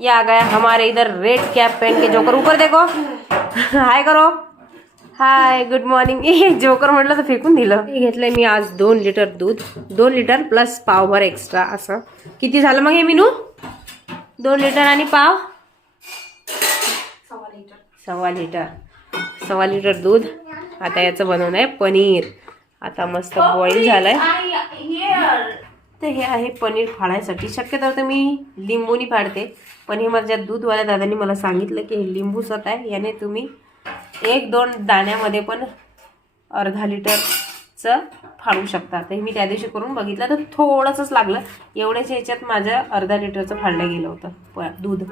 या गया हमारे इधर रेड कैप पहन के जोकर ऊपर देखो। हाय करो। हाय गुड मॉर्निंग ए जोकर म्हटलं तर फेकून दिलं। हे घेतलंय मी आज दोन लिटर दूध दोन लिटर प्लस पावभर एक्स्ट्रा असं. किती झालं मग हे मिनू? दोन लिटर आणि पाव? सव्वा लिटर सव्वा लिटर दूध. आता याचं बनवणं आहे पनीर. आता मस्त बॉईल झालंय. तर हे आहे पनीर फाळायसाठी शक्यतो तर मी लिंबूनी फाडते. पण हे माझ्या दूधवाल्या दादांनी मला सांगितलं की हे लिंबू सत आहे. याने तुम्ही एक दोन दाण्यामध्ये पण अर्धा लिटरचं फाडू शकता. तर मी त्या दिवशी करून बघितलं. तर थोडंसंच लागलं. एवढ्याच्या याच्यात माझं अर्धा लिटरचं फाडलं गेलं होतं प दूध.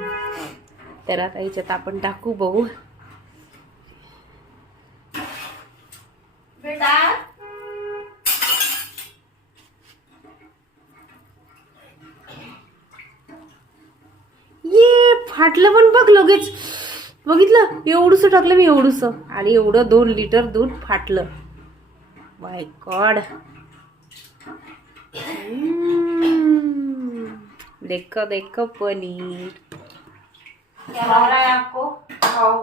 तर आता याच्यात आपण टाकू बघू. फाटलं पण बघ लगेच. बघितलं? एवढूस टाकलं मी एवढूस. आणि एवढं दोन लिटर दूध फाटलं. बाय गॉड देख देख पनीर. आपको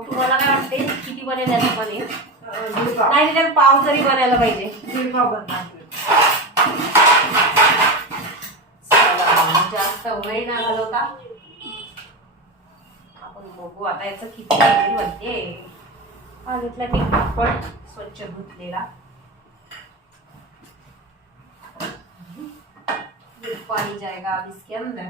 तुम्हाला काय वाटते किती बनेल याचं पनीर? नाही निदान पाव तरी बनायला पाहिजे. जास्त वेळ ना घालवता बघू आता याचं किती लागेल मध्ये हा घेतला मी कापड स्वच्छ धुतलेला. पाणी जायगा जाएगा इसके अंदर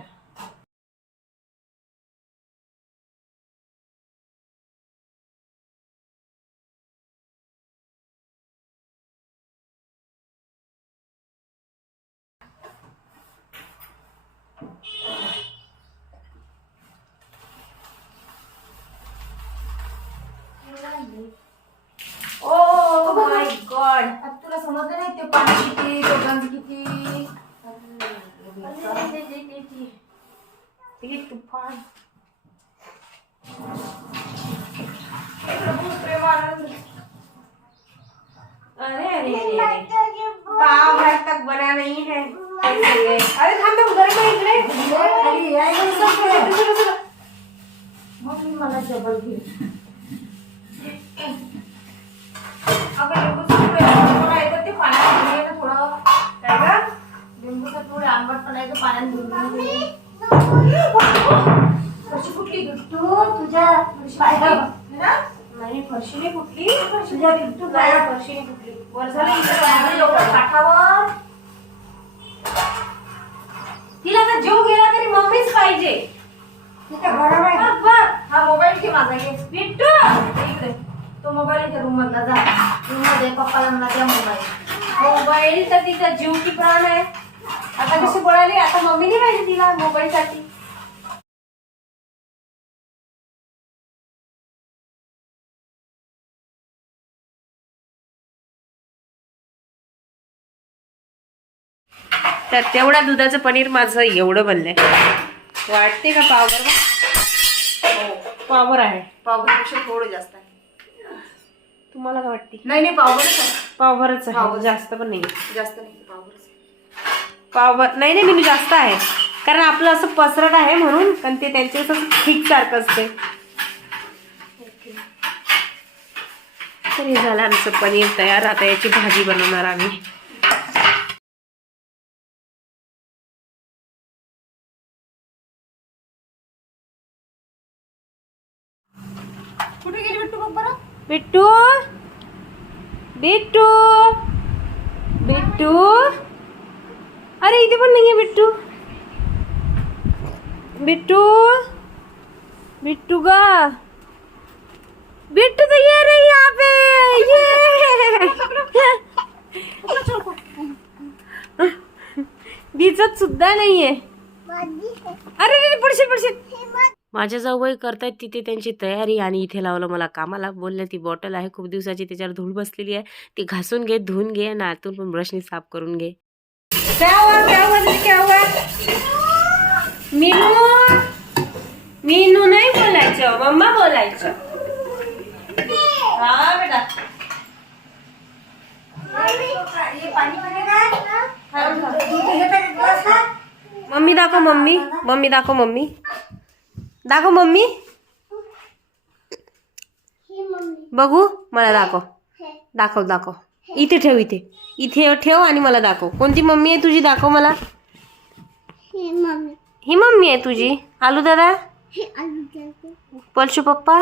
आंबट पण आहे पाण्यात कशी कुठली तू? तुझ्या नाही फरशी नाही फुटली तुझ्या बिट्टू पाया फरशी नाही फुटली वर झालं इथं काठावर. तिला तर जीव गेला तरी मम्मीच पाहिजे. हा मोबाईल घे माझा घे बिट्टू इकडे तो मोबाईल घे रूम मधला जा. रूममध्ये पप्पाला म्हणा द्या मोबाईल. मोबाईल तर तिचा जीव की प्राण आहे. आता कशी बोलाली आता मम्मीने पाहिजे तिला मोबाईल साठी तर तेवढ्या दुधाचं पनीर माझं एवढं बनलंय. वाटते का पावर पावर आहे. पावभरपेक्षा थोडं जास्त आहे. तुम्हाला काय वाटते? नाही नाही पावभरच आहे. पावभरच आहे. जास्त पण नाही. जास्त नाही. पावभर नाही नाही मी जास्त आहे. कारण आपलं असं पसरट आहे म्हणून कारण ते त्यांचे कसं ठीक सारखं असते. तर हे झालं आमचं पनीर तयार. आता याची भाजी बनवणार आम्ही. कुठे गेली बिट्टू बघ बरं? बिट्टू? बिट्टू? बिट्टू? अरे इथे पण नाहीये बिट्टू. बिट्टू. बिट्टू गा. बिट्टू तो ये रही यहाँ पे. ये. दिसत सुद्धा नाहीये. अरे रे पडशील पडशील. माझ्या जाऊबाई करतायत तिथे त्यांची तयारी आणि इथे लावलं मला कामाला. बोलले ती बॉटल आहे खूप दिवसाची त्याच्यावर धूळ बसलेली आहे. ती घासून घे धुवून घे आणि आतून पण ब्रशनी साफ करून घे. क्या हुआ क्या हुआ दीदी, क्या हुआ मीनू मीनू नाही बोलायचं मम्मा बोलायचं. हा बेटा. हे मम्मी दाखव मम्मी मम्मी दाखव मम्मी. दाखव मम्मी. बघू मला दाखव. दाखव दाखव. इथे ठेव इथे. इथे ठेव आणि मला दाखव. कोणती मम्मी आहे तुझी दाखव मला. ही मम्मी. आहे तुझी. आलू दादा? पलशू पप्पा?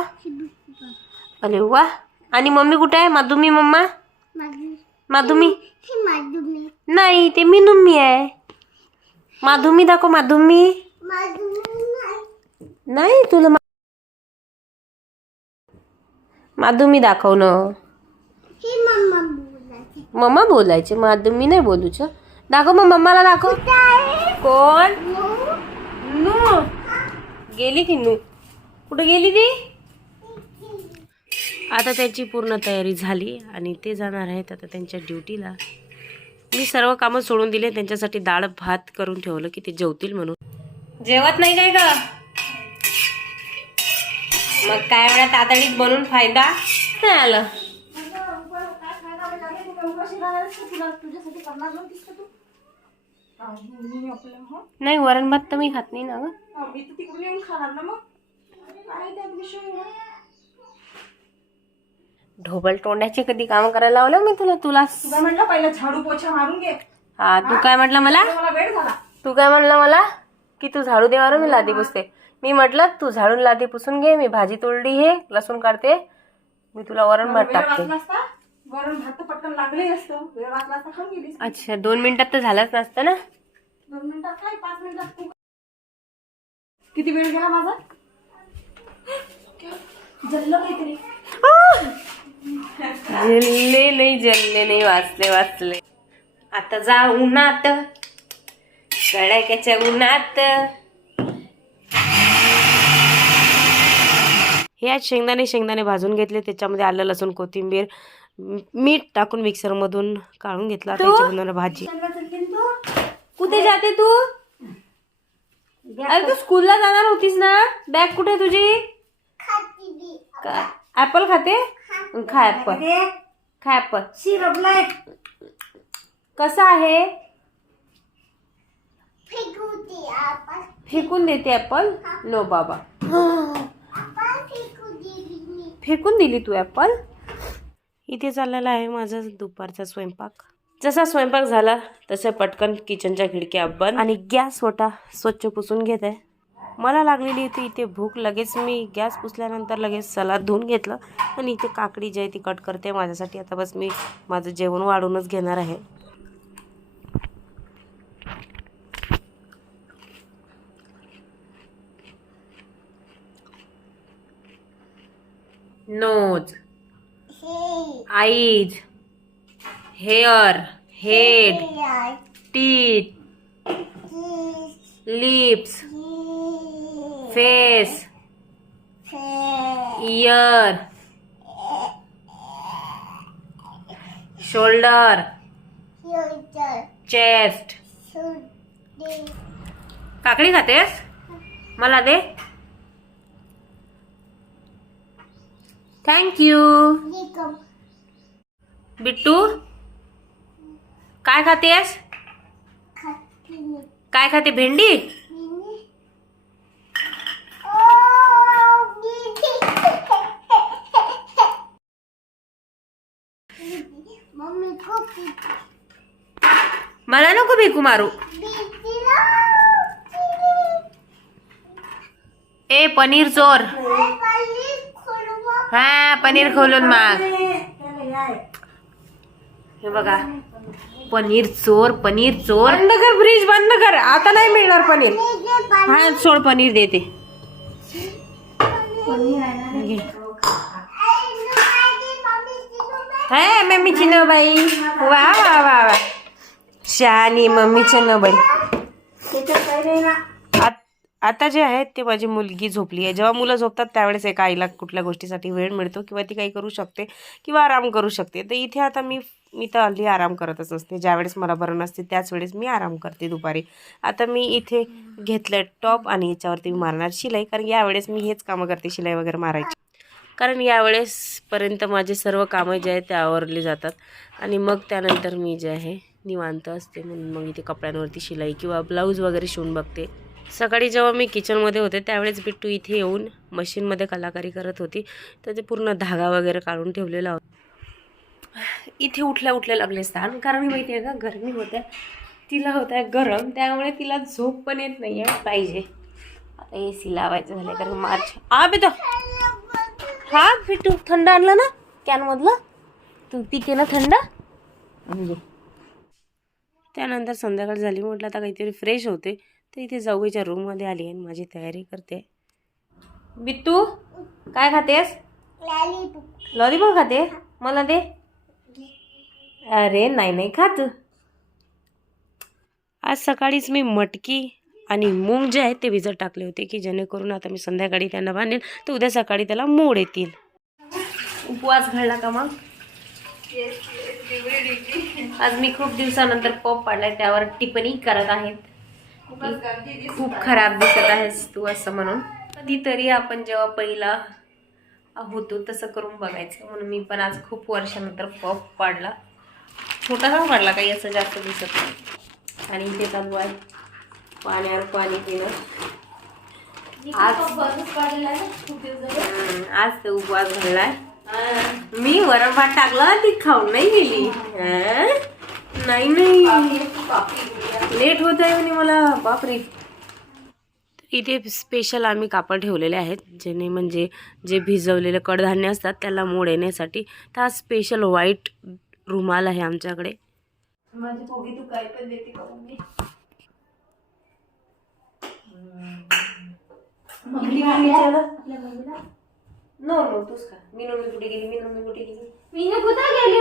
अरे वा. आणि मम्मी कुठे आहे? माधुमी मम्मा? माधुमी. नाही ते मी नुम्मी आहे. माधुमी दाखव माधुमी. नाही. तुला माधुमी दाखव ना. मम्मा बोलायचे मी नाही बोलूच दाखव मग मम्माला दाखव. कोण? नू. गेली की नू? कुठं गेली ती? आता त्यांची पूर्ण तयारी झाली आणि ते जाणार आहेत आता त्यांच्या ड्युटीला. मी सर्व कामं सोडून दिले त्यांच्यासाठी डाळ भात करून ठेवलं की ते जेवतील म्हणून. जेवत नाही काय का मग काय वेळा तातडीत बनून फायदा? नाही आलं. तुझ्यासाठी करणार नव्हतीस का तू मी आपलं हं? नाही वरण भात तर मी खात नाही ना ग. हा, मी तर तिकडून येऊन खाणार ना मग काय त्यात विषय आहे? ढोबल तोंडाचे कधी काम करायला लावलं मी तुला? तुला तुला म्हटलं पहिलं झाडू पोछा मारून घे हा तू काय म्हटलं मला? मला वेळ झाला तू काय म्हणलं मला? की तू झाडू दे मारून मी लादी पुसते. मी म्हटलं तू झाडून लादी पुसून घे मी भाजी तोडली हे लसूण काढते. मी तुला वरण भात वेळ टाकते. वाचला असता वरण भात तर पटकन लागले असतं. वेळ वाचला असता खाऊन गेलीस. अच्छा दोन मिनिटात तर झालंच नसतं ना? दोन मिनिटात काय? पाच मिनिटात तू किती वेळ गेला माझा? जल्ल काहीतरी जल्ले नाही जल्ले नाही वाचले वाचले. आता जा उन्हात. कडाक्याच्या उन्हात. हे आज शेंगदाणे शेंगदाणे भाजून घेतले. त्याच्यामध्ये आलं लसूण कोथिंबीर मीठ टाकून मिक्सरमधून काढून घेतला बनवणार भाजी. कुठे जाते तू? अरे तू स्कूलला जाणार होतीस ना? बॅग कुठे तुझी? ऍपल खाते? खा ऍपल खा ऍपल कसा आहे? फेकून देते ऍपल नो बाबा. फेकून दिली तू ऍपल इथे चाललेला आहे माझा दुपारचा स्वयंपाक. जसा स्वयंपाक झाला तसं पटकन किचनच्या खिडक्या बंद. आणि गॅस वटा स्वच्छ पुसून घेत. आहे मला लागलेली होती इथे भूक. लगेच मी गॅस पुसल्यानंतर लगेच सलाद धुवून घेतलं. आणि इथे काकडी जी आहे ती कट करते माझ्यासाठी. आता बस मी माझं जेवण वाढूनच घेणार आहे. nose, eyes, hair, head, teeth, lips, face, ear, shoulder, chest. काकडी खातेस मला दे थँक्यू बिट्टू? काय खातेस? काय खाते? भेंडी? मला नको भेकू मारू. ए पनीर चोर हा पनीर खोलून माग. हे बघा. पनीर चोर पनीर चोर. बंद कर फ्रीज बंद कर. आता नाही मिळणार पनीर. हा सोड पनीर देते. हे मम्मीची न बाई. वा वा वा वा. शहाणी मम्मीची न बाई. आता जे आहेत ते माझी मुलगी झोपली आहे. जेव्हा मुलं झोपतात त्यावेळेस एका आईला कुठल्या गोष्टीसाठी वेळ मिळतो किंवा ती काही करू शकते किंवा आराम करू शकते. तर इथे आता मी मी तर हल्ली आराम करतच असते. ज्यावेळेस मला बरं नसते त्याच वेळेस मी आराम करते दुपारी. आता मी इथे घेतलं टॉप आणि याच्यावरती मी मारणार शिलाई कारण यावेळेस मी हेच कामं करते शिलाई वगैरे मारायची. कारण यावेळेसपर्यंत माझे सर्व कामं जे आहे ते आवरले जातात. आणि मग त्यानंतर मी जे आहे निवांत असते. म्हणून मग इथे कपड्यांवरती शिलाई किंवा ब्लाऊज वगैरे शिवून बघते. सकाळी जेव्हा मी किचनमध्ये होते त्यावेळेस बिट्टू इथे येऊन मशीनमध्ये कलाकारी करत होती. तर ते पूर्ण धागा वगैरे काढून ठेवलेला होता. इथे उठल्या उठल्या लागले स्थान कारण माहिती आहे का गरमी होत्या तिला होत आहे गरम. त्यामुळे तिला झोप पण येत नाही आहे पाहिजे. आता ए सी लावायचं झालं कारण मार्च आ बेटा! हा बिट्टू थंड आणलं ना? कॅनमधलं? तू पिते ना थंड? म्हणजे त्यानंतर संध्याकाळ झाली. म्हटलं आता काहीतरी फ्रेश होते. तर इथे जाऊच्या रूममध्ये आली आणि माझी तयारी करते. बिट्टू काय खातेस? लॉलीपॉप खाते? मला दे. अरे नाही नाही खात. आज सकाळीच मी मटकी आणि मूग जे आहेत ते भिजत टाकले होते की जेणेकरून आता मी संध्याकाळी त्यांना बांधेन तर उद्या सकाळी त्याला मोड येतील. उपवास घडला का मग? आज मी खूप दिवसानंतर पॉप पाडलाय त्यावर टिप्पणी करत आहेत. खूप खराब दिसत आहेस तू असं म्हणून. कधीतरी आपण जेव्हा पहिला होतो तसं करून बघायचं. म्हणून मी पण आज खूप वर्षानंतर पॉप पाडला. छोटासा पाडला काही असं जास्त दिसत नाही. आणि इथे चालू आहे. पाण्यावर पाणी पिणं. आज आज तर उपवास घडलाय मी वरण भात टाकलं ती खाऊन नाही गेली. हं? नाही नाही. लेट होत आहे म्हणे मला. बापरे. इथे स्पेशल आम्ही कापड ठेवलेले आहेत जेणे म्हणजे जे भिजवलेले कडधान्य असतात त्याला मोड येण्यासाठी. तर हा स्पेशल व्हाईट रुमाल आहे आमच्याकडे. माझी पोगी तू काय पण देते का मम्मी किती वेळ विचारलं? नो नो तूच खा. मी मम्मी कुठे गेली? मी मम्मी कुठे गेली? मीने कुठं गेली